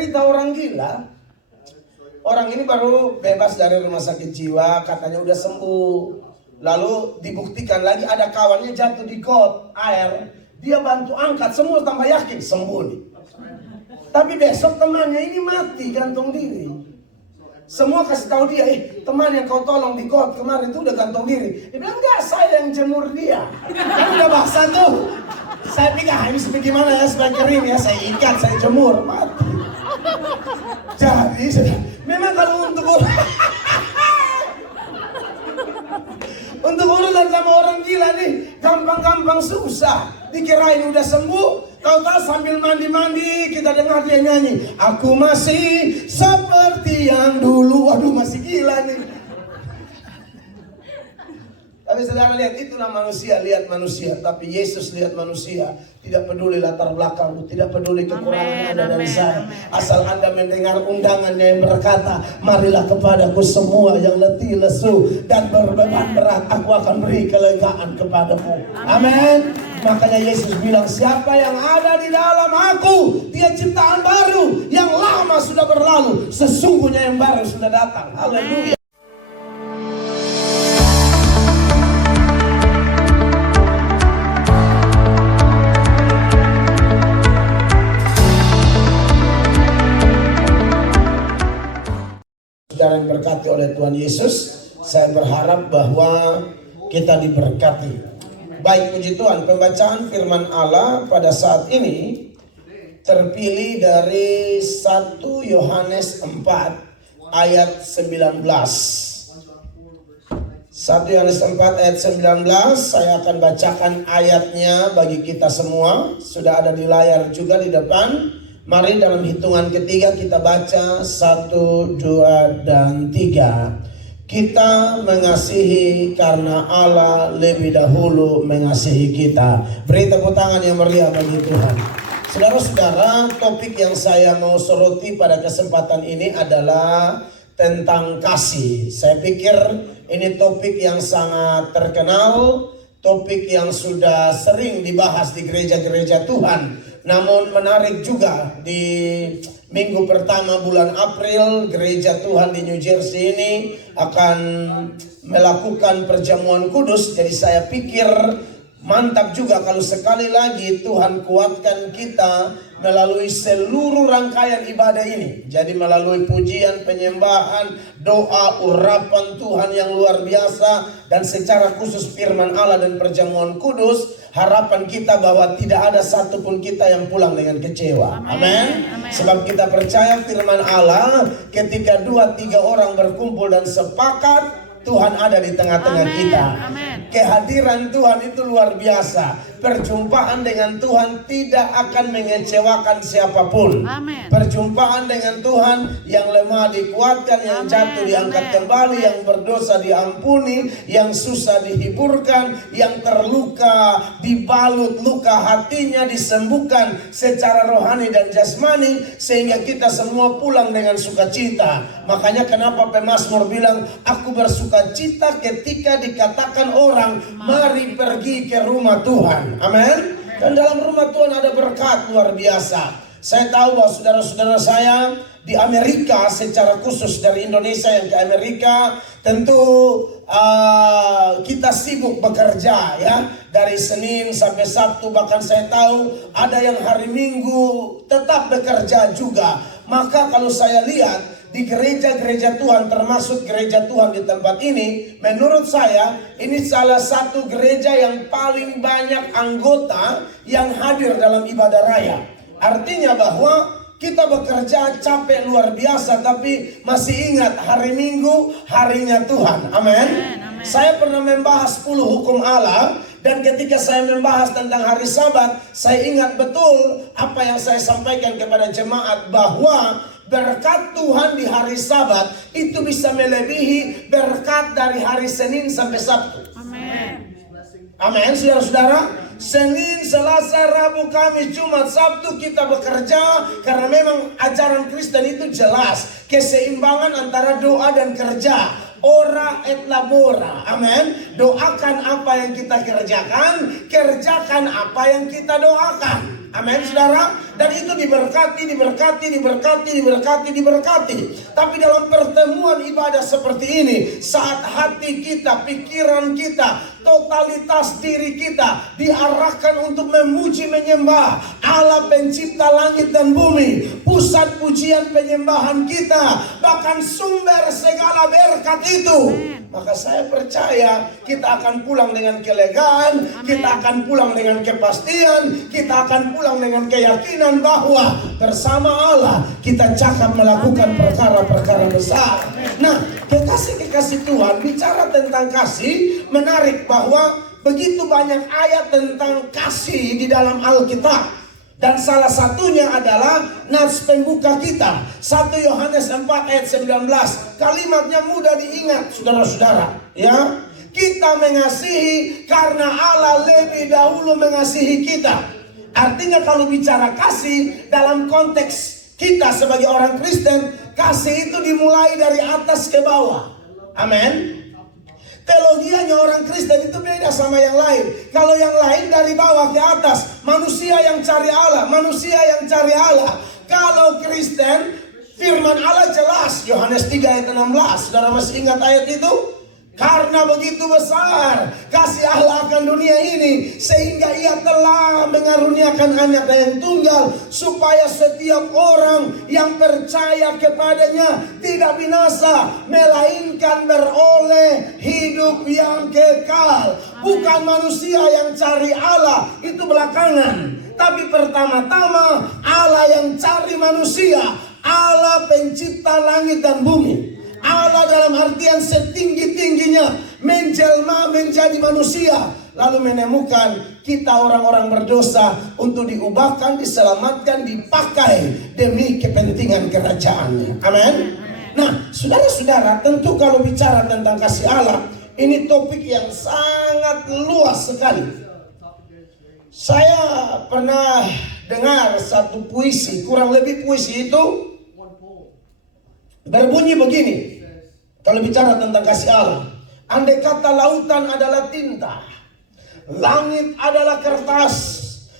cerita orang gila. Orang ini baru bebas dari rumah sakit jiwa, katanya udah sembuh. Lalu dibuktikan lagi ada kawannya jatuh di got air, dia bantu angkat, semua tambah yakin sembuh nih. Tapi besok temannya ini mati gantung diri. Semua kasih tahu dia, teman yang kau tolong di got kemarin itu udah gantung diri. Dia bilang enggak, saya yang jemur dia. Kan udah basah tuh. Saya pikir ini seperti gimana ya supaya kering ya, saya ikat, saya jemur, mati. Jadi memang kalau untuk urusan sama orang gila nih gampang-gampang susah. Dikirain udah sembuh, tahu-tahu sambil mandi-mandi kita dengar dia nyanyi, aku masih seperti yang dulu. Waduh, masih gila nih. Tapi saudara lihat, itulah manusia, lihat manusia. Tapi Yesus lihat manusia. Tidak peduli latar belakangmu, tidak peduli kekurangan Anda dan saya. Asal Anda mendengar undangannya yang berkata, marilah kepadaku semua yang letih, lesu, dan berbeban berat, aku akan beri kelegaan kepadamu. Amin. Makanya Yesus bilang, siapa yang ada di dalam aku, dia ciptaan baru. Yang lama sudah berlalu, sesungguhnya yang baru sudah datang. Haleluya. Yang diberkati oleh Tuhan Yesus, saya berharap bahwa kita diberkati. Baik, puji Tuhan, pembacaan firman Allah pada saat ini terpilih dari 1 Yohanes 4 ayat 19. 1 Yohanes 4 ayat 19, saya akan bacakan ayatnya bagi kita semua. Sudah ada di layar juga di depan. Mari dalam hitungan ketiga kita baca 1, 2, dan 3. Kita mengasihi karena Allah lebih dahulu mengasihi kita. Beri tepuk tangan yang meriah bagi Tuhan. Saudara-saudara, topik yang saya mau soroti pada kesempatan ini adalah tentang kasih. Saya pikir ini topik yang sangat terkenal, topik yang sudah sering dibahas di gereja-gereja Tuhan. Namun menarik juga, di minggu pertama bulan April gereja Tuhan di New Jersey ini akan melakukan perjamuan kudus. Jadi saya pikir mantap juga kalau sekali lagi Tuhan kuatkan kita melalui seluruh rangkaian ibadah ini. Jadi melalui pujian, penyembahan, doa, urapan Tuhan yang luar biasa, dan secara khusus firman Allah dan perjamuan kudus. Harapan kita bahwa tidak ada satupun kita yang pulang dengan kecewa. Amin. Sebab kita percaya firman Allah, ketika 2-3 orang berkumpul dan sepakat, Tuhan ada di tengah-tengah kita. Kehadiran Tuhan itu luar biasa. Perjumpaan dengan Tuhan tidak akan mengecewakan siapapun. Perjumpaan dengan Tuhan, yang lemah dikuatkan, yang jatuh diangkat kembali, yang berdosa diampuni, yang susah dihiburkan, yang terluka dibalut luka hatinya, disembuhkan secara rohani dan jasmani, sehingga kita semua pulang dengan sukacita. Makanya kenapa pemazmur bilang, aku bersukacita ketika dikatakan orang, mari pergi ke rumah Tuhan. Amin. Dan dalam rumah Tuhan ada berkat luar biasa. Saya tahu bahwa saudara-saudara saya di Amerika, secara khusus dari Indonesia yang ke Amerika, tentu kita sibuk bekerja ya, dari Senin sampai Sabtu, bahkan saya tahu ada yang hari Minggu tetap bekerja juga. Maka kalau saya lihat di gereja-gereja Tuhan, termasuk gereja Tuhan di tempat ini, menurut saya ini salah satu gereja yang paling banyak anggota yang hadir dalam ibadah raya. Artinya bahwa kita bekerja capek luar biasa, tapi masih ingat hari Minggu harinya Tuhan. Amin. Saya pernah membahas 10 hukum Allah, dan ketika saya membahas tentang hari Sabat, saya ingat betul apa yang saya sampaikan kepada jemaat, bahwa berkat Tuhan di hari Sabat itu bisa melebihi berkat dari hari Senin sampai Sabtu. Amin. Amin, saudara-saudara. Senin, Selasa, Rabu, Kamis, Jumat, Sabtu kita bekerja, karena memang ajaran Kristen itu jelas keseimbangan antara doa dan kerja. Ora et labora. Amin. Doakan apa yang kita kerjakan, kerjakan apa yang kita doakan. Amin, saudara. Dan itu diberkati. Tapi dalam pertemuan ibadah seperti ini, saat hati kita, pikiran kita, totalitas diri kita diarahkan untuk memuji menyembah Allah pencipta langit dan bumi, pusat pujian penyembahan kita, bahkan sumber segala berkat itu, maka saya percaya kita akan pulang dengan kelegaan, kita akan pulang dengan kepastian, kita akan pulang dengan keyakinan bahwa bersama Allah kita cakap melakukan perkara-perkara besar. Nah, kekasih-kekasih Tuhan, bicara tentang kasih, menarik bahwa begitu banyak ayat tentang kasih di dalam Alkitab. Dan salah satunya adalah nats pembuka kita, 1 Yohanes 4 ayat 19. Kalimatnya mudah diingat, saudara-saudara, ya. Kita mengasihi karena Allah lebih dahulu mengasihi kita. Artinya kalau bicara kasih dalam konteks kita sebagai orang Kristen, kasih itu dimulai dari atas ke bawah. Amin. Teologianya orang Kristen itu beda sama yang lain. Kalau yang lain dari bawah ke atas, manusia yang cari Allah, manusia yang cari Allah. Kalau Kristen, firman Allah jelas, Yohanes 3 ayat 16. Saudara masih ingat ayat itu? Karena begitu besar kasih Allah akan dunia ini, sehingga Ia telah mengaruniakan anaknya yang tunggal, supaya setiap orang yang percaya kepadanya tidak binasa, melainkan beroleh hidup yang kekal. Bukan manusia yang cari Allah, itu belakangan. Tapi pertama-tama Allah yang cari manusia, Allah pencipta langit dan bumi. Allah dalam artian setinggi-tingginya menjelma menjadi manusia, lalu menemukan kita orang-orang berdosa untuk diubahkan, diselamatkan, dipakai demi kepentingan kerajaannya. Amin. Nah, saudara-saudara, tentu kalau bicara tentang kasih Allah, ini topik yang sangat luas sekali. Saya pernah dengar satu puisi, kurang lebih puisi itu berbunyi begini. Kalau bicara tentang kasih Allah, andai kata lautan adalah tinta, langit adalah kertas,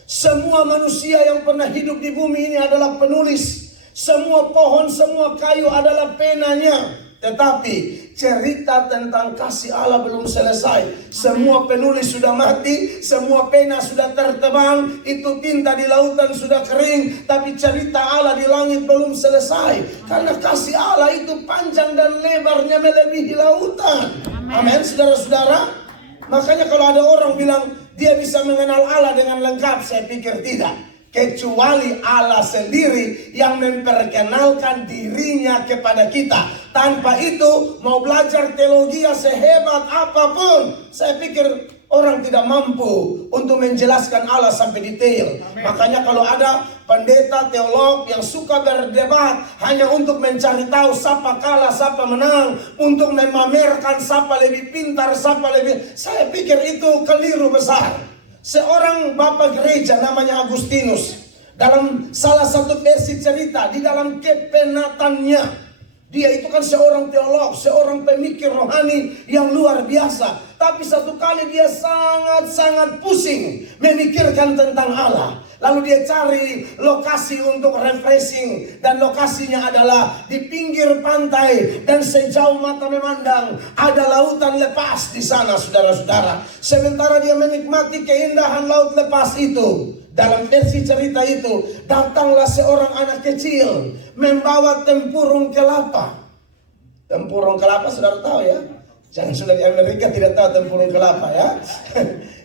semua manusia yang pernah hidup di bumi ini adalah penulis, semua pohon, semua kayu adalah penanya. Tetapi cerita tentang kasih Allah belum selesai. Semua penulis sudah mati, semua pena sudah tertebang, itu tinta di lautan sudah kering, tapi cerita Allah di langit belum selesai. Karena kasih Allah itu panjang dan lebarnya melebihi lautan. Amin, saudara-saudara. Makanya kalau ada orang bilang dia bisa mengenal Allah dengan lengkap, saya pikir tidak. Kecuali Allah sendiri yang memperkenalkan dirinya kepada kita. Tanpa itu, mau belajar teologi sehebat apapun, saya pikir orang tidak mampu untuk menjelaskan Allah sampai detail. Amen. Makanya kalau ada pendeta teolog yang suka berdebat hanya untuk mencari tahu siapa kalah, siapa menang, untuk memamerkan siapa lebih pintar, siapa lebih, saya pikir itu keliru besar. Seorang bapak gereja namanya Agustinus, dalam salah satu versi cerita, di dalam kepenatannya, dia itu kan seorang teolog, seorang pemikir rohani yang luar biasa. Tapi satu kali dia sangat-sangat pusing memikirkan tentang Allah. Lalu dia cari lokasi untuk refreshing, dan lokasinya adalah di pinggir pantai, dan sejauh mata memandang ada lautan lepas di sana, saudara-saudara. Sementara dia menikmati keindahan laut lepas itu, dalam versi cerita itu, datanglah seorang anak kecil membawa tempurung kelapa. Tempurung kelapa saudara tahu ya? Jangan sudah di Amerika tidak tahu tempurung kelapa ya.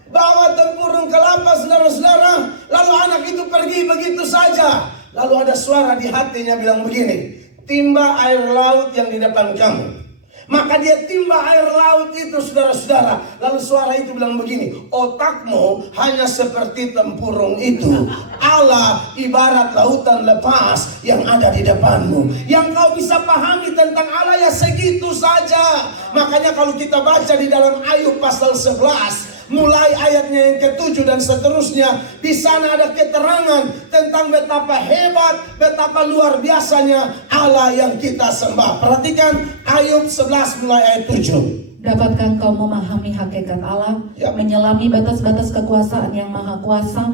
Bawa tempurung kelapa saudara-saudara. Lalu anak itu pergi begitu saja. Lalu ada suara di hatinya bilang begini, timba air laut yang di depan kamu. Maka dia timba air laut itu saudara-saudara. Lalu suara itu bilang begini, otakmu hanya seperti tempurung itu. Allah ibarat lautan lepas yang ada di depanmu. Yang kau bisa pahami tentang Allah ya segitu saja. Makanya kalau kita baca di dalam Ayub pasal 11, mulai ayatnya yang ke-7 dan seterusnya, di sana ada keterangan tentang betapa hebat, betapa luar biasanya Allah yang kita sembah. Perhatikan Ayub 11 mulai ayat 7. Dapatkah kau memahami hakikat Allah, menyelami batas-batas kekuasaan yang maha kuasa?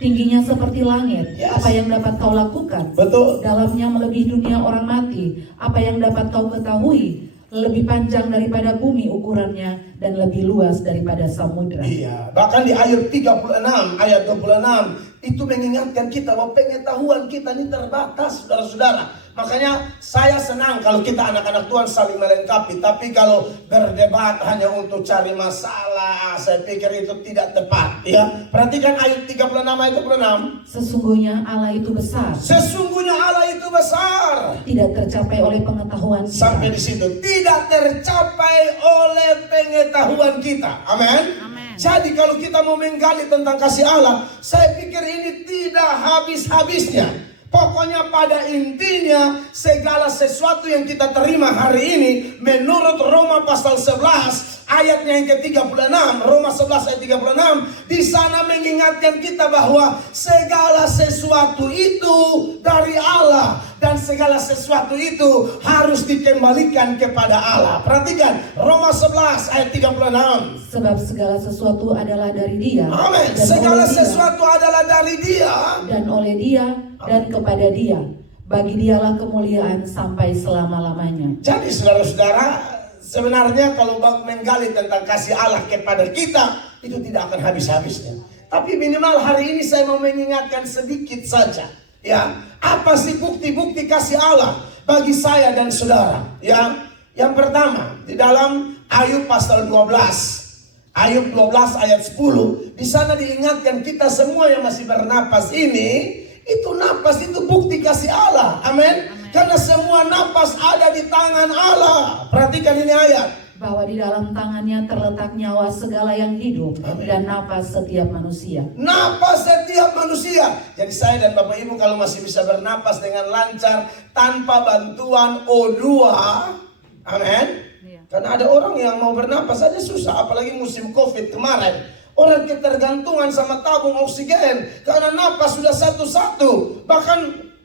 Tingginya seperti langit, Yes. apa yang dapat kau lakukan? Betul. Dalamnya melebihi dunia orang mati, apa yang dapat kau ketahui? Lebih panjang daripada bumi ukurannya dan lebih luas daripada samudra. Iya, bahkan di ayat 36, ayat 26 itu mengingatkan kita bahwa pengetahuan kita ini terbatas, saudara-saudara. Makanya saya senang kalau kita anak-anak Tuhan saling melengkapi. Tapi kalau berdebat hanya untuk cari masalah, saya pikir itu tidak tepat. Ya, perhatikan ayat 36 ayat 26. Sesungguhnya Allah itu besar, Sesungguhnya Allah itu besar. tidak tercapai oleh pengetahuan kita. Sampai di situ, tidak tercapai oleh pengetahuan kita. Amin. Jadi kalau kita mau menggali tentang kasih Allah, saya pikir ini tidak habis-habisnya. Pokoknya pada intinya segala sesuatu yang kita terima hari ini menurut Roma pasal 11 ayatnya yang ke-36, Roma 11 ayat 36, di sana mengingatkan kita bahwa segala sesuatu itu dari Allah dan segala sesuatu itu harus dikembalikan kepada Allah. Perhatikan Roma 11 ayat 36. Sebab segala sesuatu adalah dari Dia. Amin. Dan Segala oleh Dia, sesuatu adalah dari Dia dan oleh Dia dan kepada Dia. Bagi Dialah kemuliaan sampai selama-lamanya. Jadi saudara-saudara, sebenarnya kalau menggali tentang kasih Allah kepada kita itu tidak akan habis-habisnya. Tapi minimal hari ini saya mau mengingatkan sedikit saja. Ya, apa sih bukti-bukti kasih Allah bagi saya dan saudara? Ya, yang pertama di dalam Ayub pasal 12. Ayub 12 ayat 10. Di sana diingatkan kita semua yang masih bernapas ini, itu napas itu bukti kasih Allah. Amin. Karena semua napas ada di tangan Allah. Perhatikan ini ayat. Bahwa di dalam tangannya terletak nyawa segala yang hidup. Amin. Dan napas setiap manusia. Napas setiap manusia. Jadi saya dan Bapak Ibu kalau masih bisa bernapas dengan lancar tanpa bantuan O2. Amin. Karena ada orang yang mau bernapas saja susah. Apalagi musim COVID kemarin. Orang ketergantungan sama tabung oksigen. Karena napas sudah satu-satu. Bahkan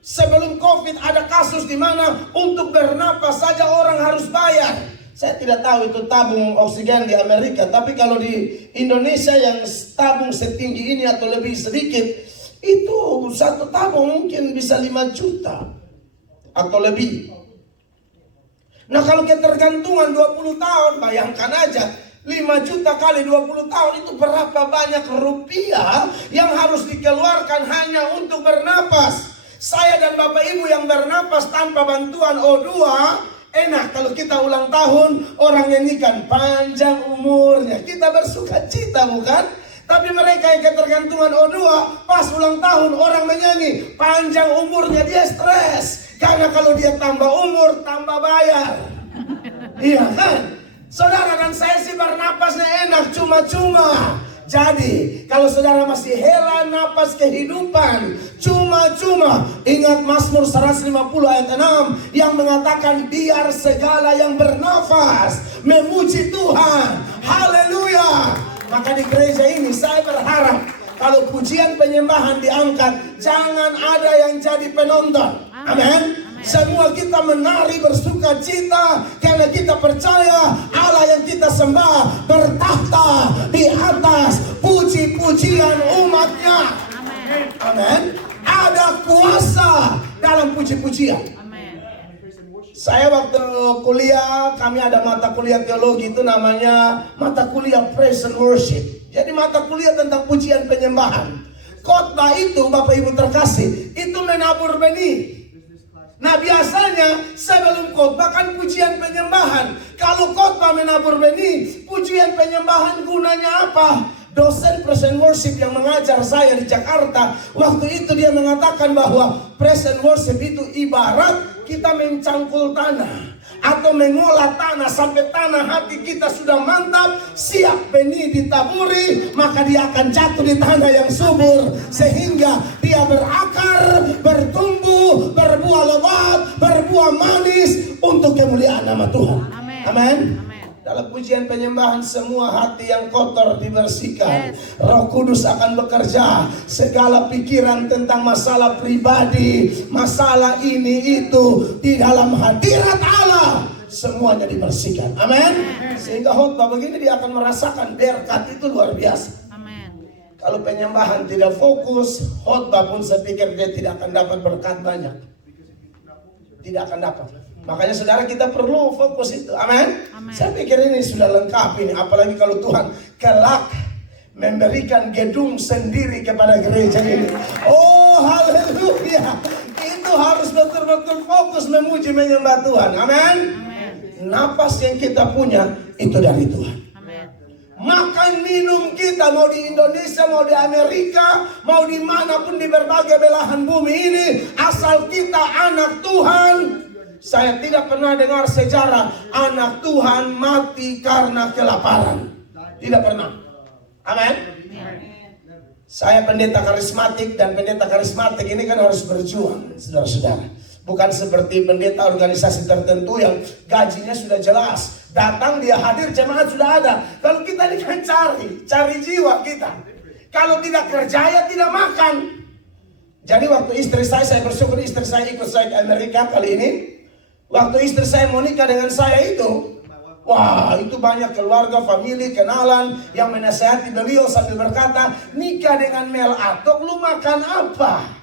sebelum COVID ada kasus di mana untuk bernapas saja orang harus bayar. Saya tidak tahu itu tabung oksigen di Amerika. Tapi kalau di Indonesia yang tabung setinggi ini atau lebih sedikit, itu satu tabung mungkin bisa 5 juta atau lebih. Nah kalau ketergantungan 20 tahun, bayangkan aja 5 juta kali 20 tahun itu berapa banyak rupiah yang harus dikeluarkan hanya untuk bernapas. Saya dan Bapak Ibu yang bernapas tanpa bantuan O2, enak kalau kita ulang tahun orang nyanyikan panjang umurnya, kita bersuka cita bukan? Tapi mereka yang ketergantungan O2 pas ulang tahun orang menyanyi panjang umurnya, dia stres. Karena kalau dia tambah umur tambah bayar. Iya kan? Saudara dan saya sih bernapasnya enak cuma-cuma. Jadi kalau saudara masih hela napas kehidupan cuma-cuma, ingat Mazmur 150 ayat 6 yang mengatakan biar segala yang bernafas memuji Tuhan. Haleluya. Maka di gereja ini saya berharap kalau pujian penyembahan diangkat, jangan ada yang jadi penonton. Amin. Semua kita menari bersuka cita karena kita percaya Allah yang kita sembah bertahta di atas puji-pujian umatnya. Amin. Ada kuasa dalam puji-pujian. Saya waktu kuliah, kami ada mata kuliah teologi itu namanya mata kuliah Praise and Worship. Jadi mata kuliah tentang pujian penyembahan. Khotbah itu Bapak Ibu terkasih, itu menabur benih. Nah biasanya sebelum khotbah kan pujian penyembahan. Kalau khotbah menabur benih, pujian penyembahan gunanya apa? Dosen praise and worship yang mengajar saya di Jakarta, waktu itu dia mengatakan bahwa praise and worship itu ibarat kita mencangkul tanah atau mengolah tanah sampai tanah hati kita sudah mantap, siap benih ditaburi, maka dia akan jatuh di tanah yang subur sehingga dia berakar, bertumbuh, berbuah lebat, berbuah manis untuk kemuliaan nama Tuhan. Amin. Dalam pujian penyembahan semua hati yang kotor dibersihkan. Roh Kudus akan bekerja. Segala pikiran tentang masalah pribadi, masalah ini itu di dalam hadirat Allah semuanya dibersihkan. Amin. Sehingga khotbah begini dia akan merasakan berkat itu luar biasa. Kalau penyembahan tidak fokus, khotbah pun saya pikir dia tidak akan dapat berkat banyak. Tidak akan dapat. Makanya saudara, kita perlu fokus itu. Amin. Saya pikir ini sudah lengkap ini. Apalagi kalau Tuhan kelak memberikan gedung sendiri kepada gereja ini. Oh, haleluya. Itu harus betul-betul fokus memuji menyembah Tuhan. Amin. Napas yang kita punya itu dari Tuhan. Makan minum kita, mau di Indonesia, mau di Amerika, mau dimanapun di berbagai belahan bumi ini, asal kita anak Tuhan. Saya tidak pernah dengar sejarah anak Tuhan mati karena kelaparan. Tidak pernah. Amin. Saya pendeta karismatik, dan pendeta karismatik ini kan harus berjuang, saudara-saudara. Bukan seperti pendeta organisasi tertentu yang gajinya sudah jelas. Datang dia hadir, jemaat sudah ada. Kalau kita ini kan cari jiwa kita. Kalau tidak kerja ya tidak makan. Jadi waktu istri saya bersyukur istri saya ikut saya ke Amerika kali ini. Waktu istri saya mau nikah dengan saya itu, wah, itu banyak keluarga, famili, kenalan yang menasihati beliau sambil berkata, nikah dengan Mel Atok, lu makan apa?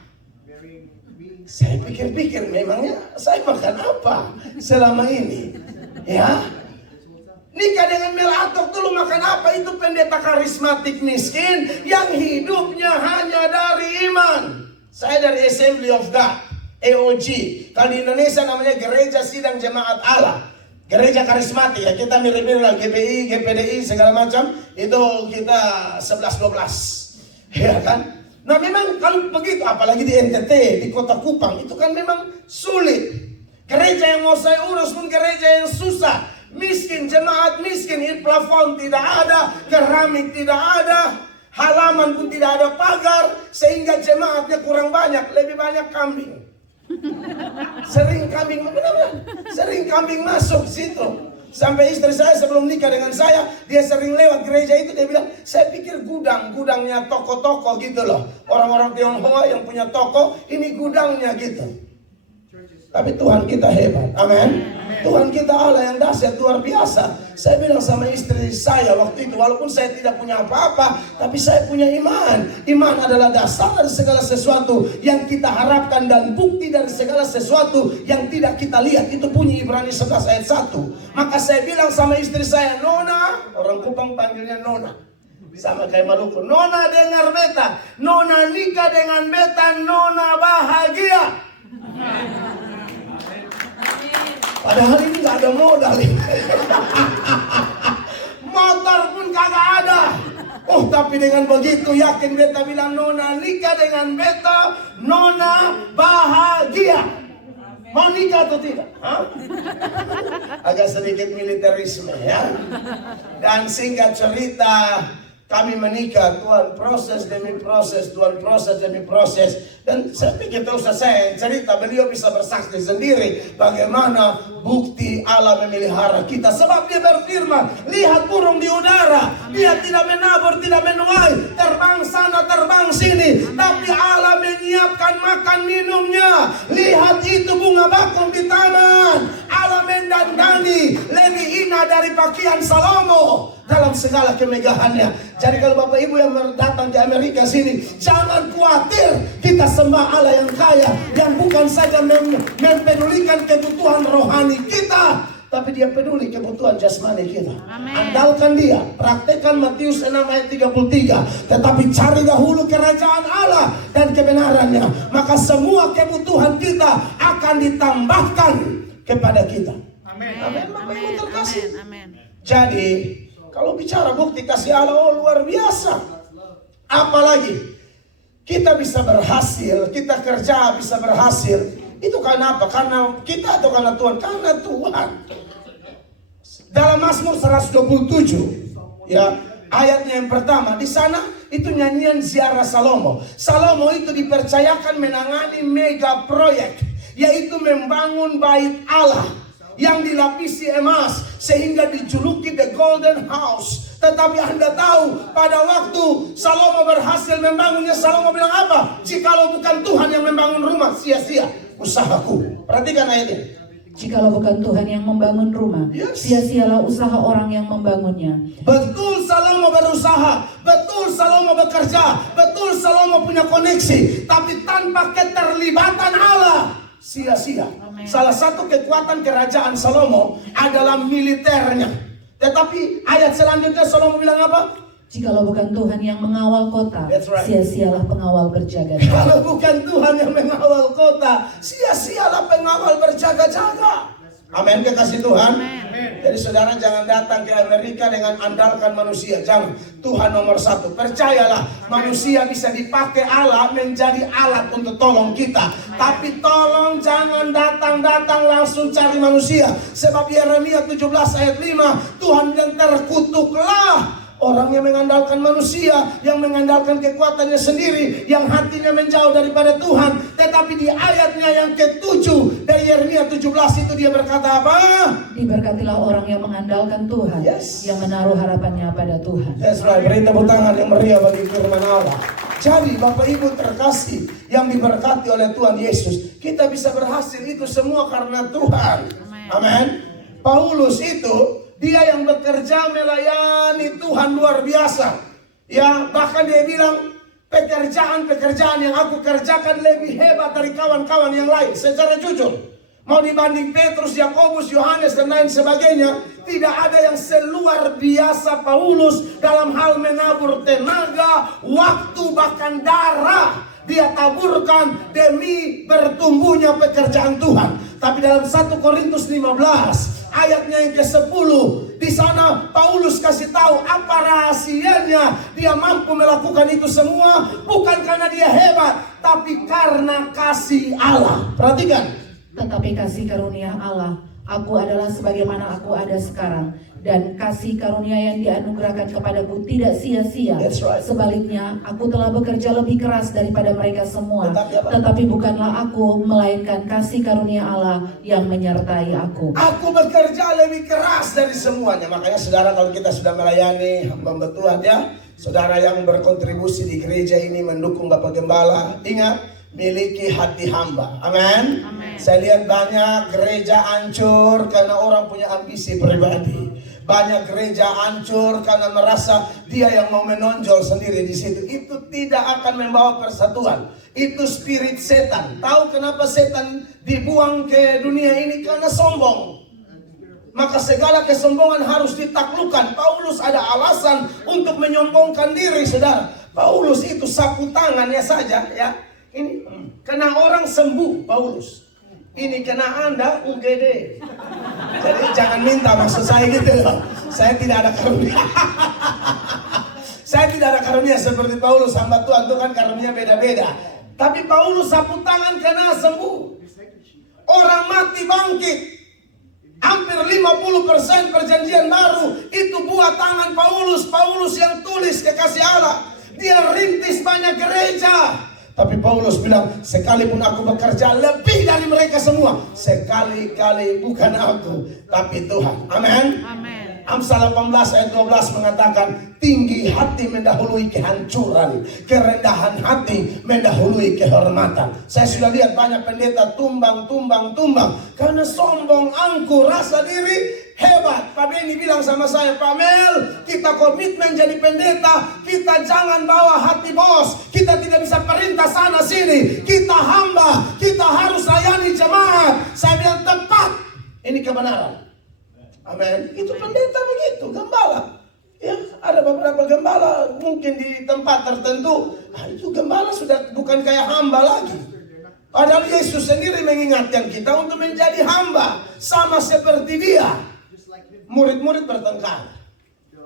Saya pikir-pikir, memangnya saya makan apa selama ini? Ya, nikah dengan Mel Atok dulu makan apa? Itu pendeta karismatik miskin yang hidupnya hanya dari iman. Saya dari Assembly of God, AOG. Kalau di Indonesia namanya Gereja Sidang Jemaat Allah. Gereja karismatik ya, kita mirip-mirip lah, GPI, GPDI segala macam. Itu kita 11-12, ya kan? Nah memang kalau begitu, apalagi di NTT, di Kota Kupang, itu kan memang sulit. Gereja yang mau saya urus pun gereja yang susah. Miskin, jemaat miskin, plafon tidak ada, keramik tidak ada, halaman pun tidak ada pagar, sehingga jemaatnya kurang banyak, lebih banyak kambing. Sering kambing masuk situ. Sampai istri saya sebelum nikah dengan saya, dia sering lewat gereja itu, dia bilang, saya pikir gudangnya toko-toko gitu loh. Orang-orang Tionghoa yang punya toko, ini gudangnya gitu. Tapi Tuhan kita hebat, amin. Tuhan kita Allah yang dahsyat luar biasa. Saya bilang sama istri saya waktu itu, walaupun saya tidak punya apa-apa, tapi saya punya iman. Iman adalah dasar dari segala sesuatu yang kita harapkan dan bukti dari segala sesuatu yang tidak kita lihat. Itu bunyi Ibrani 11 ayat 1. Maka saya bilang sama istri saya, Nona, orang Kupang panggilnya Nona, sama kayak Maluku, Nona dengar beta, Nona nikah dengan beta, Nona bahagia. Padahal ini gak ada modal ini. Motor pun kagak ada. Oh, tapi dengan begitu yakin beta bilang, Nona nikah dengan beta, Nona bahagia. Mau nikah atau tidak? Hah? Agak sedikit militerisme ya. Dan singkat cerita, kami menikah, Tuhan proses demi proses, Tuhan proses demi proses. Dan saya pikir tak usah saya cerita, beliau bisa bersaksi sendiri bagaimana bukti Allah memelihara kita. Sebab dia berfirman, lihat burung di udara, dia tidak menabur, tidak menuai, terbang sana, terbang sini, tapi Allah menyiapkan makan minumnya. Lihat itu bunga bakung di taman, Allah mendandani lebih indah dari pakaian Salomo dalam segala kemegahannya. Jadi kalau Bapak Ibu yang datang ke Amerika sini, jangan khawatir, kita sembah Allah yang kaya, yang bukan saja mempedulikan kebutuhan rohani kita, tapi dia peduli kebutuhan jasmani kita. Amen. Andalkan dia, praktekkan Matius 6 ayat 33. Tetapi cari dahulu kerajaan Allah dan kebenarannya, maka semua kebutuhan kita akan ditambahkan kepada kita. Amin. Amin. Amin. Amin. Jadi kalau bicara bukti kasih Allah, oh luar biasa. Apalagi kita bisa berhasil, kita kerja bisa berhasil. Itu karena apa? Karena kita atau karena Tuhan? Karena Tuhan. Dalam Mazmur 127, ya, ayatnya yang pertama, di sana itu nyanyian ziarah Salomo. Salomo itu dipercayakan menangani mega proyek, yaitu membangun bait Allah yang dilapisi emas sehingga dijuluki The Golden House. Tetapi Anda tahu pada waktu Salomo berhasil membangunnya, Salomo bilang apa? Jikalau bukan Tuhan yang membangun rumah, sia-sia usahaku. Perhatikan ayatnya. Jikalau bukan Tuhan yang membangun rumah, sia-sialah usaha orang yang membangunnya. Betul Salomo berusaha, betul Salomo bekerja, betul Salomo punya koneksi, tapi tanpa keterlibatan Allah sia-sia. Salah satu kekuatan kerajaan Salomo adalah militernya. Tetapi ayat selanjutnya Salomo bilang apa? Jikalau bukan Tuhan yang mengawal kota, That's right. sia-sialah pengawal berjaga. Kalau bukan Tuhan yang mengawal kota, sia-sialah pengawal berjaga-jaga. Amin, kekasih Tuhan. Jadi saudara jangan datang ke Amerika dengan andalkan manusia. Jangan. Tuhan nomor satu. Percayalah, manusia bisa dipakai Allah menjadi alat untuk tolong kita. Tapi tolong jangan datang-datang langsung cari manusia. Sebab Yeremia 17 ayat 5, Tuhan bilang terkutuklah orang yang mengandalkan manusia, yang mengandalkan kekuatannya sendiri, yang hatinya menjauh daripada Tuhan. Tetapi di ayatnya yang ke-7 dari Yeremia 17 itu dia berkata apa? Diberkatilah orang yang mengandalkan Tuhan, Yes. yang menaruh harapannya pada Tuhan. That's right, beri tepuk tangan yang meriah bagi firman Allah. Jadi Bapak Ibu terkasih yang diberkati oleh Tuhan Yesus, kita bisa berhasil itu semua karena Tuhan. Amin. Paulus itu dia yang bekerja melayani Tuhan luar biasa. Ya, bahkan dia bilang pekerjaan-pekerjaan yang aku kerjakan lebih hebat dari kawan-kawan yang lain. Secara jujur, mau dibanding Petrus, Yakobus, Yohanes dan lain sebagainya, tidak ada yang seluar biasa Paulus dalam hal menabur tenaga, waktu, bahkan darah. Dia taburkan demi bertumbuhnya pekerjaan Tuhan. Tapi dalam 1 Korintus 15 ayatnya yang ke-10, di sana Paulus kasih tahu apa rahasianya dia mampu melakukan itu semua, bukan karena dia hebat, tapi karena kasih Allah. Perhatikan. Tetapi kasih karunia Allah, aku adalah sebagaimana aku ada sekarang, dan kasih karunia yang dianugerahkan kepadaku tidak sia-sia. That's right. Sebaliknya, aku telah bekerja lebih keras daripada mereka semua. Tetapi apa? Tetapi bukanlah aku, melainkan kasih karunia Allah yang menyertai aku. Aku bekerja lebih keras dari semuanya. Makanya saudara, kalau kita sudah melayani hamba Tuhan ya, saudara yang berkontribusi di gereja ini mendukung Bapak Gembala, ingat, miliki hati hamba. Amin. Saya lihat banyak gereja hancur karena orang punya ambisi pribadi. Banyak gereja hancur karena merasa dia yang mau menonjol sendiri di situ. Itu tidak akan membawa persatuan. Itu spirit setan. Tahu kenapa setan dibuang ke dunia ini? Karena sombong. Maka segala kesombongan harus ditaklukkan. Paulus ada alasan untuk menyombongkan diri, saudara. Paulus itu sapu tangannya saja ya. Ini kena orang sembuh Paulus. Ini kena Anda UGD. Jadi jangan minta, maksud saya gitu loh. Saya tidak ada karunia. Saya tidak ada karunia seperti Paulus. Hamba Tuhan itu kan karunia beda-beda. Tapi Paulus sapu tangan kena sembuh. Orang mati bangkit. Hampir 50% perjanjian baru itu buah tangan Paulus. Paulus yang tulis kekasih Allah. Dia rintis banyak gereja. Tapi Paulus bilang, sekalipun aku bekerja lebih dari mereka semua, sekali-kali bukan aku, tapi Tuhan. Amin. Amsal 18 ayat 12 mengatakan, tinggi hati mendahului kehancuran, kerendahan hati mendahului kehormatan. Saya sudah lihat banyak pendeta tumbang karena sombong, angkuh, rasa diri hebat. Pak Beni bilang sama saya, Pak Mel, kita komitmen jadi pendeta, kita jangan bawa hati bos, kita tidak bisa perintah sana sini, kita hamba, kita harus layani jemaat. Saya bilang tepat, ini kebenaran. Amin. Itu pendeta begitu, gembala. Ya, ada beberapa gembala mungkin di tempat tertentu, itu gembala sudah bukan kayak hamba lagi. Padahal Yesus sendiri mengingatkan kita untuk menjadi hamba, sama seperti dia. Murid-murid bertengkar,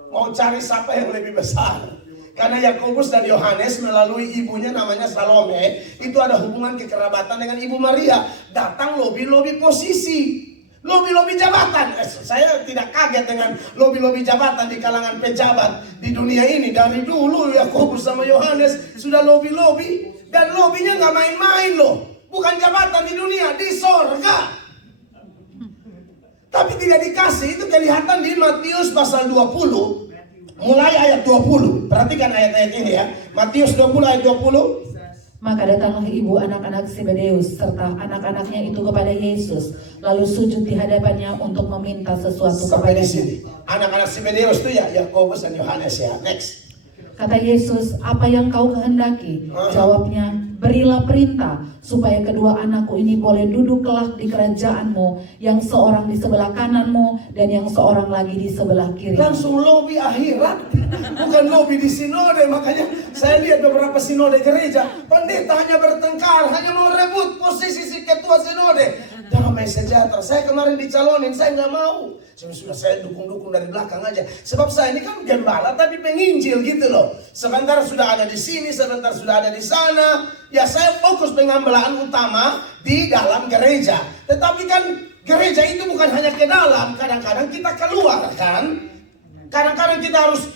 mau cari siapa yang lebih besar. Karena Yakobus dan Yohanes melalui ibunya namanya Salome, itu ada hubungan kekerabatan dengan Ibu Maria. Datang lobi-lobi posisi, lobi-lobi jabatan. Saya tidak kaget dengan lobi-lobi jabatan di kalangan pejabat di dunia ini. Dari dulu Yakobus sama Yohanes sudah lobi-lobi. Dan lobinya gak main-main loh. Bukan jabatan di dunia, di sorga. Tapi tidak dikasih. Itu kelihatan di Matius pasal 20, mulai ayat 20. Perhatikan ayat-ayat ini ya. Matius 20 ayat 20. Maka datanglah ibu anak-anak Zebedeus serta anak-anaknya itu kepada Yesus, lalu sujud di hadapannya untuk meminta sesuatu Sampai di kepadanya. sini. Anak-anak Zebedeus itu ya Yakobus dan Yohanes ya. Next. Kata Yesus, apa yang kau kehendaki? Jawabnya, berilah perintah supaya kedua anakku ini boleh duduk kelak di kerajaanmu, yang seorang di sebelah kananmu dan yang seorang lagi di sebelah kiri. Langsung lobi akhirat, bukan lobi di sinode. Makanya saya lihat beberapa sinode gereja, pendeta hanya bertengkar, hanya mau rebut posisi si ketua sinode. Damai sejahtera. Saya kemarin dicalonin, saya nggak mau. Sudah saya dukung-dukung dari belakang aja. Sebab saya ini kan gembala tapi penginjil gitu loh. Sebentar sudah ada di sini, sebentar sudah ada di sana. Ya saya fokus pengambelaan utama di dalam gereja. Tetapi kan gereja itu bukan hanya ke dalam, kadang-kadang kita keluar kan. Kadang-kadang kita harus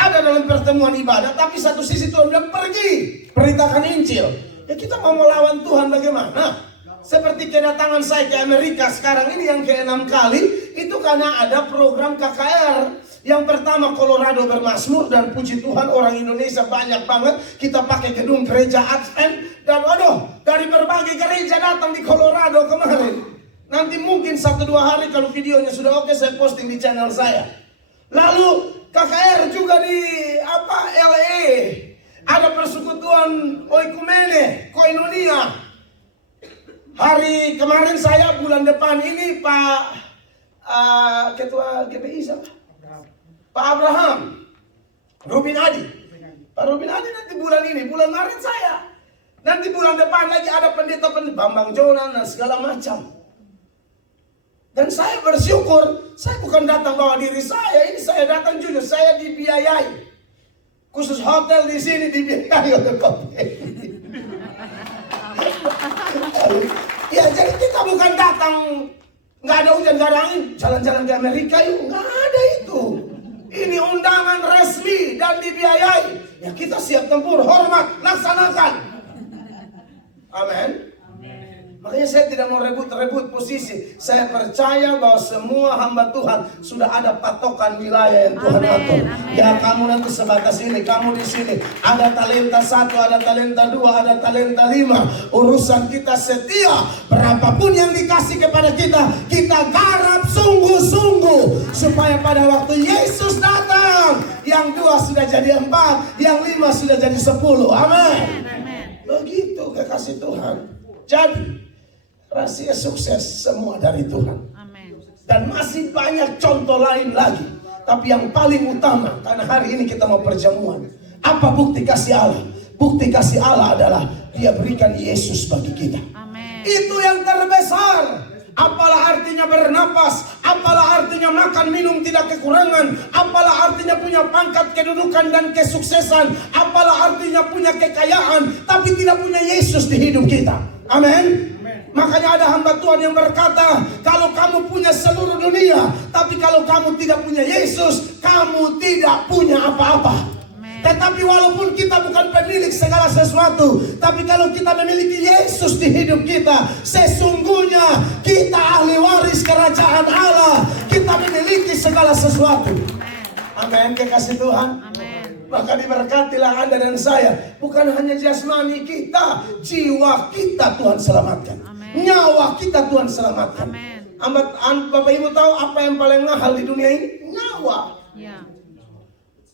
ada dalam pertemuan ibadah, tapi satu sisi Tuhan bilang pergi, beritakan Injil. Ya kita mau melawan Tuhan bagaimana? Seperti kedatangan saya ke Amerika sekarang ini yang ke-6 kali, itu karena ada program KKR. Yang pertama Colorado bermasmur, dan puji Tuhan orang Indonesia banyak banget. Kita pakai gedung gereja Advent, dan aduh, dari berbagai gereja datang di Colorado kemarin. Nanti mungkin 1-2 hari kalau videonya sudah oke, saya posting di channel saya. Lalu KKR juga di LA. Ada persekutuan Oikumene, Koinonia. Hari kemarin saya, bulan depan ini Ketua GPI siapa? Pak Abraham, Rubin Adi. Pak Rubin Adi nanti bulan ini, bulan Maret saya. Nanti bulan depan lagi ada pendeta-pendeta Bambang Jonan dan segala macam. Dan saya bersyukur, saya bukan datang bawa diri saya, ini saya datang jujur, saya dibiayai. Khusus hotel di sini dibiayai oleh KPI. Ya jadi kita bukan datang, nggak ada hujan, nggak ada angin, jalan-jalan ke Amerika yuk, nggak ada itu. Ini undangan resmi dan dibiayai. Ya kita siap tempur, hormat, laksanakan. Amin. Makanya saya tidak mau rebut-rebut posisi. Saya percaya bahwa semua hamba Tuhan sudah ada patokan wilayah yang Tuhan atur. Ya kamu nanti sebatas ini, kamu di sini. Ada talenta 1, ada talenta 2, ada talenta 5. Urusan kita setia. Berapapun yang dikasih kepada kita, kita garap sungguh-sungguh. Supaya pada waktu Yesus datang, yang 2 sudah jadi 4, yang 5 sudah jadi 10. Amin. Begitu kekasih Tuhan. Jadi rahasia sukses semua dari Tuhan. Amen. Dan masih banyak contoh lain lagi. Tapi yang paling utama, karena hari ini kita mau perjamuan. Apa bukti kasih Allah? Bukti kasih Allah adalah Dia berikan Yesus bagi kita. Amen. Itu yang terbesar. Apalah artinya bernapas, apalah artinya makan minum tidak kekurangan, apalah artinya punya pangkat, kedudukan dan kesuksesan, apalah artinya punya kekayaan, tapi tidak punya Yesus di hidup kita. Amin. Makanya ada hamba Tuhan yang berkata, kalau kamu punya seluruh dunia, tapi kalau kamu tidak punya Yesus, kamu tidak punya apa-apa. Tetapi walaupun kita bukan pemilik segala sesuatu, tapi kalau kita memiliki Yesus di hidup kita, sesungguhnya kita ahli waris kerajaan Allah. Kita memiliki segala sesuatu. Amin, kekasih Tuhan. Maka diberkatilah Anda dan saya. Bukan hanya jasmani kita, jiwa kita Tuhan selamatkan. Nyawa kita Tuhan selamatkan. Bapak Ibu tahu apa yang paling mahal di dunia ini? Nyawa.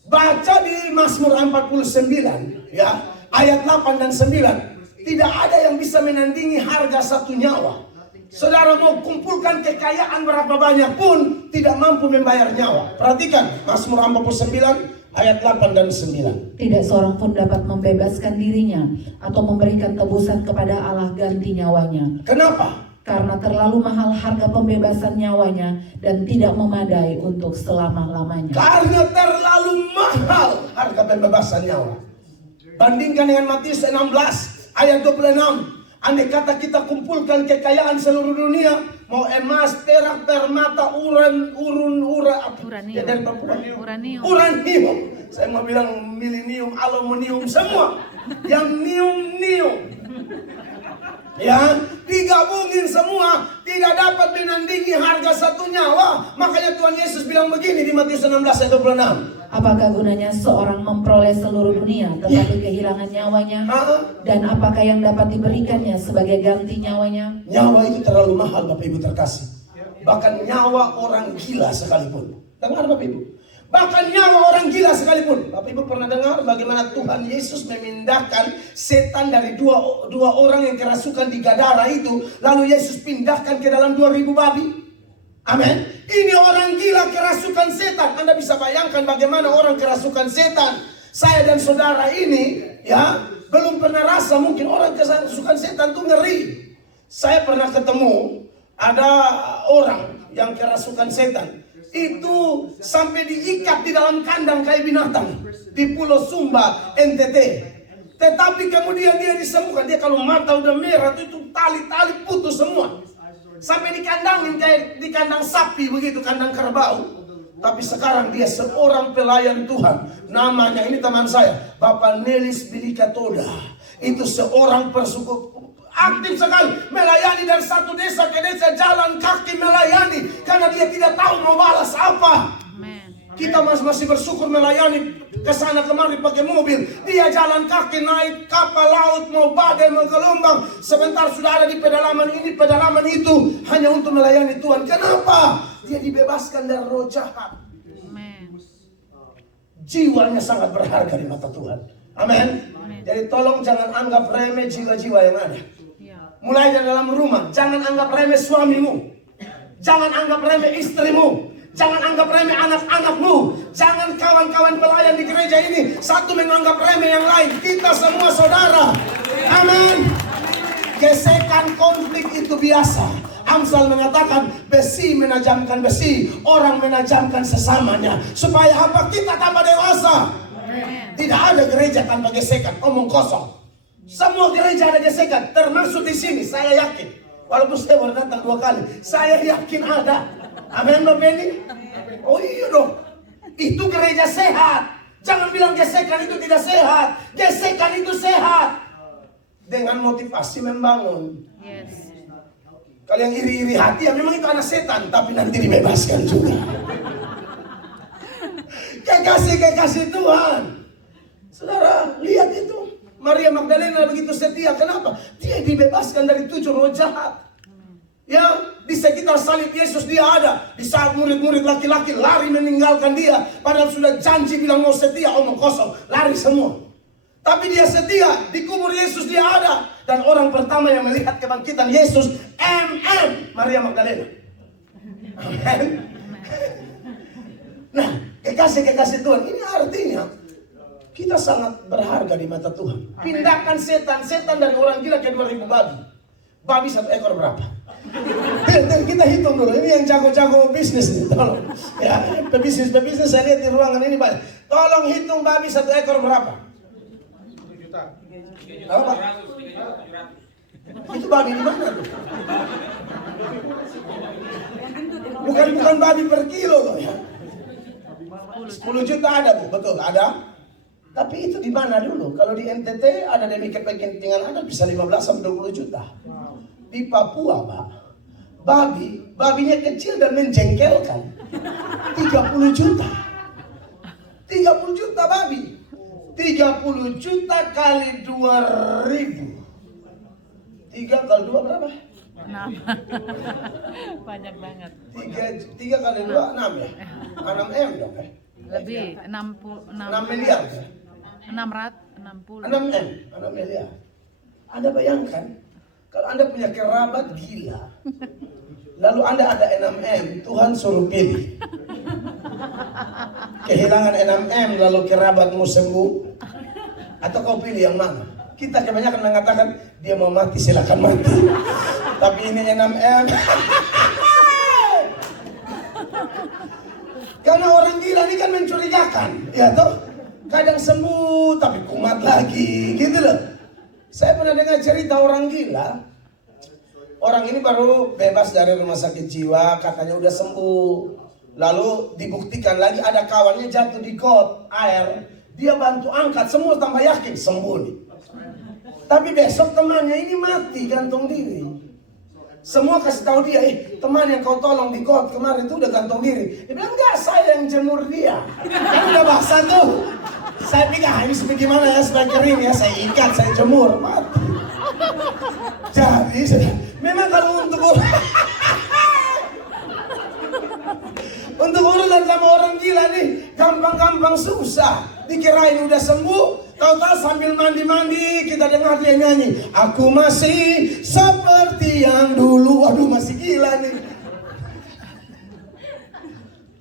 Baca di Mazmur 49 ya, ayat 8 dan 9. Tidak ada yang bisa menandingi harga satu nyawa. Saudara mau kumpulkan kekayaan berapa banyak pun tidak mampu membayar nyawa. Perhatikan Mazmur 49 ayat 8 dan 9. Tidak seorang pun dapat membebaskan dirinya atau memberikan tebusan kepada Allah ganti nyawanya. Kenapa? Karena terlalu mahal harga pembebasan nyawanya dan tidak memadai untuk selama-lamanya. Karena terlalu mahal harga pembebasan nyawa. Bandingkan dengan Matius 16 ayat 26. Andai kata kita kumpulkan kekayaan seluruh dunia, mau emas, perak, permata, uranium. Saya mau bilang milenium, aluminium, semua yang nium. Ya, digabungin semua tidak dapat menandingi harga satu nyawa. Makanya Tuhan Yesus bilang begini di Matius 16 ayat 26. Apakah gunanya seorang memperoleh seluruh dunia tetapi kehilangan nyawanya? Dan apakah yang dapat diberikannya sebagai ganti nyawanya? Nyawa itu terlalu mahal Bapak Ibu terkasih. Bahkan nyawa orang gila sekalipun. Dengar Bapak Ibu. Bahkan nyawa orang gila sekalipun. Bapak Ibu pernah dengar bagaimana Tuhan Yesus memindahkan setan dari dua orang yang kerasukan di Gadara itu. Lalu Yesus pindahkan ke dalam 2000 babi. Amin. Ini orang gila kerasukan setan. Anda bisa bayangkan bagaimana orang kerasukan setan. Saya dan saudara ini ya belum pernah rasa mungkin orang kerasukan setan tuh ngeri. Saya pernah ketemu ada orang yang kerasukan setan. Itu sampai diikat di dalam kandang kayak binatang di Pulau Sumba, NTT. Tetapi kemudian dia disembuhkan. Dia kalau mata udah merah itu tali-tali putus semua. Sampai dikandangin kayak di kandang sapi begitu, kandang kerbau. Tapi sekarang dia seorang pelayan Tuhan. Namanya ini teman saya, Bapak Nelis Bilikatoda. Itu seorang persuku aktif sekali melayani dari satu desa ke desa, jalan kaki melayani karena dia tidak tahu mau balas apa. Kita masih bersyukur melayani ke sana kemari pakai mobil. Dia jalan kaki naik kapal laut mau badai mau gelombang. Sebentar sudah ada di pedalaman ini pedalaman itu hanya untuk melayani Tuhan. Kenapa? Dia dibebaskan dari roh jahat. Jiwanya sangat berharga di mata Tuhan. Amin. Jadi tolong jangan anggap remeh jiwa-jiwa yang ada. Mulai dari dalam rumah, jangan anggap remeh suamimu. Jangan anggap remeh istrimu. Jangan anggap remeh anak-anakmu. Jangan kawan-kawan pelayan di gereja ini satu menganggap remeh yang lain. Kita semua saudara. Amin. Gesekan konflik itu biasa. Amsal mengatakan besi menajamkan besi, orang menajamkan sesamanya. Supaya apa? Kita tambah dewasa. Tidak ada gereja tanpa gesekan, omong kosong. Semua gereja ada gesekan, termasuk di sini. Saya yakin, walaupun saya baru datang 2 kali, saya yakin ada. Amin, Bapak Benny. Oh iya dong, itu gereja sehat. Jangan bilang gesekan itu tidak sehat. Gesekan itu sehat dengan motivasi membangun. Yes. Kalau yang iri-iri hati, ya memang itu anak setan, tapi nanti dibebaskan juga. Kekasih Tuhan. Saudara, lihat itu. Maria Magdalena begitu setia. Kenapa? Dia dibebaskan dari 7 roh jahat. Ya, di sekitar salib Yesus dia ada. Di saat murid-murid laki-laki lari meninggalkan dia. Padahal sudah janji bilang mau setia, omong kosong. Lari semua. Tapi dia setia. Di kubur Yesus dia ada. Dan orang pertama yang melihat kebangkitan Yesus, Maria Magdalena. Amen. Nah, kekasih Tuhan. Ini artinya kita sangat berharga di mata Tuhan. Pindahkan setan dari orang gila ke 2000 babi. Babi 1 ekor berapa? Kita hitung dulu. Ini yang jago-jago bisnis nih, tolong. Ya, pebisnis saya lihat di ruangan ini banyak. Tolong hitung babi 1 ekor berapa? 1 juta. Apa? Itu babi di mana tuh? Bukan babi per kilo loh ya. 10 juta ada Bu, betul ada. Tapi itu di mana dulu? Kalau di NTT ada demi kepentingan ada bisa 15 sampai 20 juta. Di Papua, Pak, babinya kecil dan menjengkelkan. 30 juta. 30 juta babi. 30 juta kali 2.000. 3 kali 2 berapa? 6. Banyak banget. 3 kali 2 6 ya? 6M dong ya? Lebih 6 miliar ya? 660. 6 miliar. Anda bayangkan kalau Anda punya kerabat gila, lalu Anda ada 6M, Tuhan suruh pilih. Kehilangan 6M lalu kerabatmu sembuh, atau kau pilih yang mana? Kita kebanyakan mengatakan dia mau mati silakan mati. Tapi ini 6M. Karena orang gila ini kan mencurigakan, ya toh? Kadang sembuh tapi kumat lagi, gitu loh. Saya pernah dengar cerita orang gila. Orang ini baru bebas dari rumah sakit jiwa, katanya udah sembuh. Lalu dibuktikan lagi ada kawannya jatuh di got air. Dia bantu angkat, semua tambah yakin sembuh nih. Tapi besok temannya ini mati gantung diri. Semua kasih tahu dia, teman yang kau tolong di got kemarin itu udah gantung diri. Dia bilang enggak, saya yang jemur dia. Kan udah basah tuh. Saya pikir ini seperti gimana ya supaya kering ya, saya ikat, saya jemur, mati. Jadi memang kalau untuk urusan sama orang gila nih, gampang-gampang susah. Dikirain udah sembuh, tahu-tahu sambil mandi-mandi kita dengar dia nyanyi, aku masih seperti yang dulu. Waduh, masih gila nih.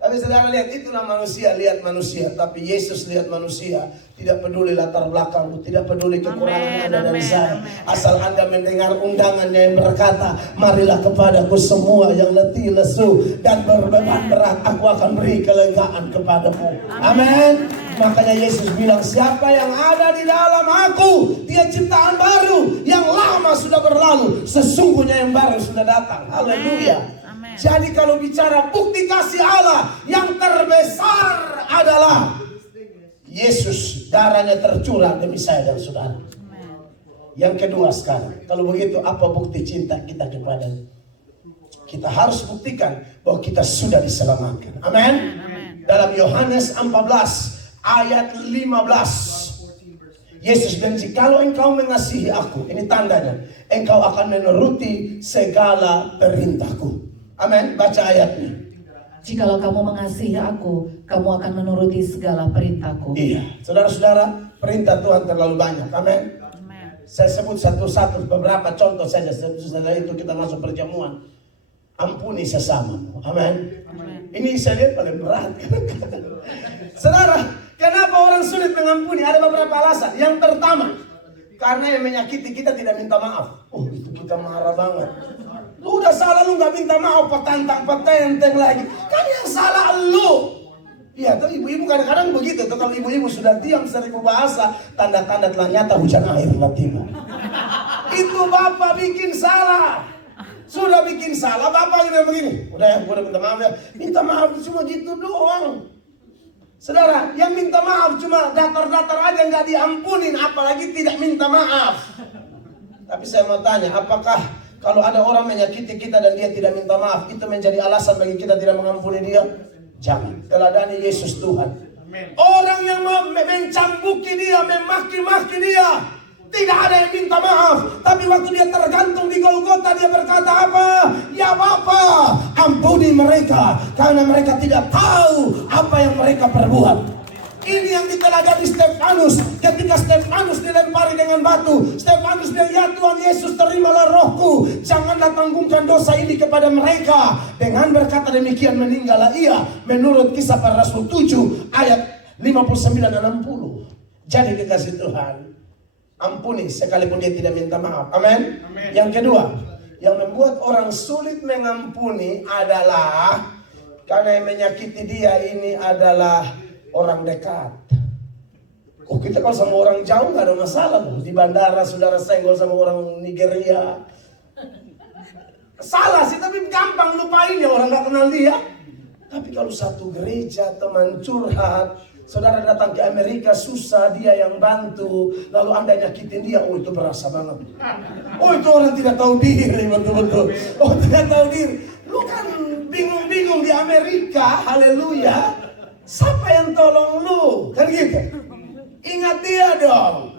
Tapi saudara lihat, itulah manusia, lihat manusia. Tapi Yesus lihat manusia. Tidak peduli latar belakangmu, tidak peduli kekurangan Anda dan saya. Asal Anda mendengar undangannya yang berkata, marilah kepadaku semua yang letih, lesu, dan berbeban berat. Aku akan beri kelegaan kepadamu. Amin. Makanya Yesus bilang, siapa yang ada di dalam aku, dia ciptaan baru. Yang lama sudah berlalu, sesungguhnya yang baru sudah datang. Haleluya. Jadi kalau bicara bukti kasih Allah, yang terbesar adalah Yesus, darahnya tercurah demi saya dan saudara. Yang kedua sekarang, kalau begitu apa bukti cinta kita kepadanya? Kita harus buktikan bahwa kita sudah diselamatkan. Amin. Dalam Yohanes 14 ayat 15, Yesus janji, kalau engkau mengasihi aku, ini tandanya, engkau akan menuruti segala perintahku. Amin, baca ayatnya. Jikalau kamu mengasihi aku, kamu akan menuruti segala perintahku. Iya, saudara-saudara, perintah Tuhan terlalu banyak. Amin. Saya sebut satu-satu beberapa contoh saja. Setelah itu kita masuk perjamuan. Ampuni sesamamu. Amin. Ini saya lihat paling berat. Saudara, kenapa orang sulit mengampuni? Ada beberapa alasan. Yang pertama, karena yang menyakiti kita tidak minta maaf. Oh, itu kita marah banget. Lu udah salah, lu gak minta maaf, petentang lagi. Kan yang salah lu. Iya, tapi ibu-ibu kadang-kadang begitu. Kalau ibu-ibu sudah diam 1000 bahasa, tanda-tanda telah nyata hujan air telah tiba. Itu bapak bikin salah. Sudah bikin salah, bapak juga begini. Udah ya, gue udah minta maaf ya. Minta maaf cuma gitu doang. Saudara, yang minta maaf cuma datar-datar aja gak diampunin, apalagi tidak minta maaf. Tapi saya mau tanya, apakah kalau ada orang menyakiti kita dan dia tidak minta maaf, itu menjadi alasan bagi kita tidak mengampuni dia? Jangan. Teladani Yesus Tuhan. Orang yang mencambuki dia, memaki-maki dia, tidak ada yang minta maaf. Tapi waktu dia tergantung di Golgota, dia berkata apa? Ya Bapa, ampuni mereka, karena mereka tidak tahu apa yang mereka perbuat. Ini yang diteladani Stefanus. Ketika Stefanus dilempari dengan batu, Stefanus bilang, ya Tuhan Yesus, terimalah rohku, janganlah tanggungkan dosa ini kepada mereka. Dengan berkata demikian meninggallah ia, menurut Kisah Para Rasul 7 ayat 59 dan 60. Jadi dikasih Tuhan, ampuni sekalipun dia tidak minta maaf. Amin. Yang kedua, yang membuat orang sulit mengampuni adalah karena yang menyakiti dia ini adalah orang dekat. Oh, kita kalau sama orang jauh gak ada masalah. Di bandara saudara senggol sama orang Nigeria, salah sih, tapi gampang lupain ya, orang gak kenal dia. Tapi kalau satu gereja, teman curhat, saudara datang ke Amerika susah, dia yang bantu, lalu Anda nyakitin dia, oh itu berasa banget. Oh itu orang tidak tahu diri, betul-betul. Oh tidak tahu diri. Lu kan bingung-bingung di Amerika, haleluya. Siapa yang tolong lu? Kan gitu. Ingat dia dong.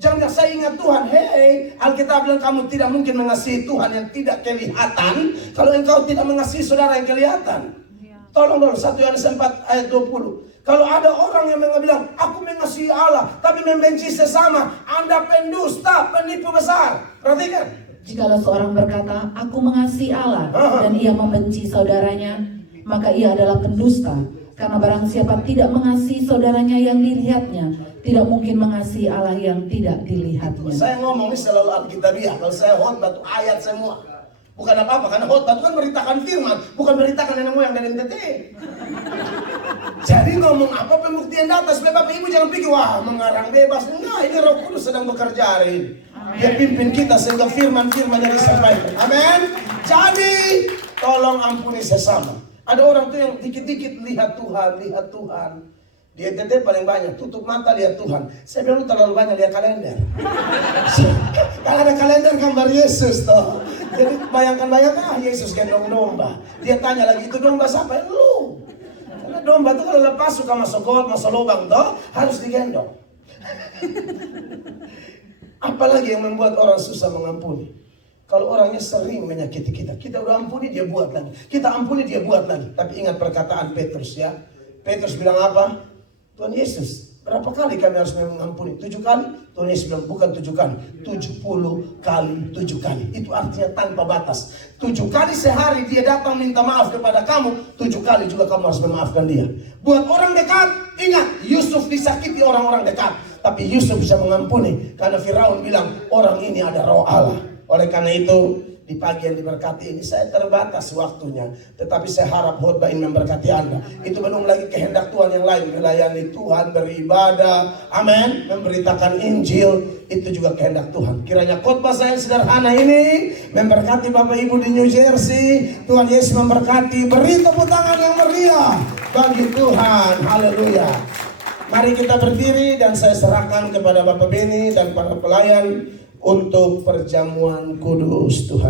Jangan saya ingat Tuhan. Hei, Alkitab bilang kamu tidak mungkin mengasihi Tuhan yang tidak kelihatan kalau engkau tidak mengasihi saudara yang kelihatan. Tolong dong, 1 Yohanes 4 ayat 20. Kalau ada orang yang bilang aku mengasihi Allah tapi membenci sesama, Anda pendusta, penipu besar. Perhatikan. Jikalau seorang berkata aku mengasihi Allah dan ia membenci saudaranya, maka ia adalah pendusta. Karena barang siapa tidak mengasihi saudaranya yang dilihatnya, tidak mungkin mengasihi Allah yang tidak dilihatnya. Saya ngomong ini selalu Alkitabiah. Kalau saya khotbah itu ayat semua. Bukan apa-apa, karena khotbah itu kan beritakan firman, bukan beritakan nenek moyang dan NTT. Jadi ngomong apa pembuktian data, supaya Bapak Ibu jangan pikir wah mengarang bebas. Enggak, ini Roh Kudus sedang bekerja hari ini. Dia pimpin kita sehingga firman-firman yang disampaikan. Amin. Jadi tolong ampuni sesama. Ada orang tuh yang dikit-dikit lihat Tuhan, lihat Tuhan. Di NTT paling banyak, tutup mata lihat Tuhan. Saya bilang lu terlalu banyak lihat kalender. Kalau ada kalender gambar Yesus toh. Jadi bayangkan Yesus gendong domba. Dia tanya lagi, itu domba siapa? Lu. Karena domba itu kalau lepas suka masuk lubang toh, harus digendong. Apalagi yang membuat orang susah mengampuni? Kalau orangnya sering menyakiti kita, kita udah ampuni dia buat lagi, kita ampuni dia buat lagi. Tapi ingat perkataan Petrus ya, Petrus bilang apa? Tuhan Yesus, berapa kali kami harus mengampuni? 7 kali? Tuhan Yesus bilang bukan 7 kali, 70 kali 7 kali. Itu artinya tanpa batas. 7 kali sehari dia datang minta maaf kepada kamu, 7 kali juga kamu harus memaafkan dia. Buat orang dekat, ingat, Yusuf disakiti orang-orang dekat, tapi Yusuf bisa mengampuni karena Firaun bilang orang ini ada roh Allah. Oleh karena itu, di pagi yang diberkati ini saya terbatas waktunya, tetapi saya harap khotbah ini memberkati Anda. Itu belum lagi kehendak Tuhan yang lain, melayani Tuhan, beribadah, amin, memberitakan Injil, itu juga kehendak Tuhan. Kiranya khotbah saya sederhana ini memberkati Bapak Ibu di New Jersey. Tuhan Yesus memberkati. Beri tepuk tangan yang meriah bagi Tuhan. Haleluya. Mari kita berdiri dan saya serahkan kepada Bapak Beni dan para pelayan untuk perjamuan kudus Tuhan.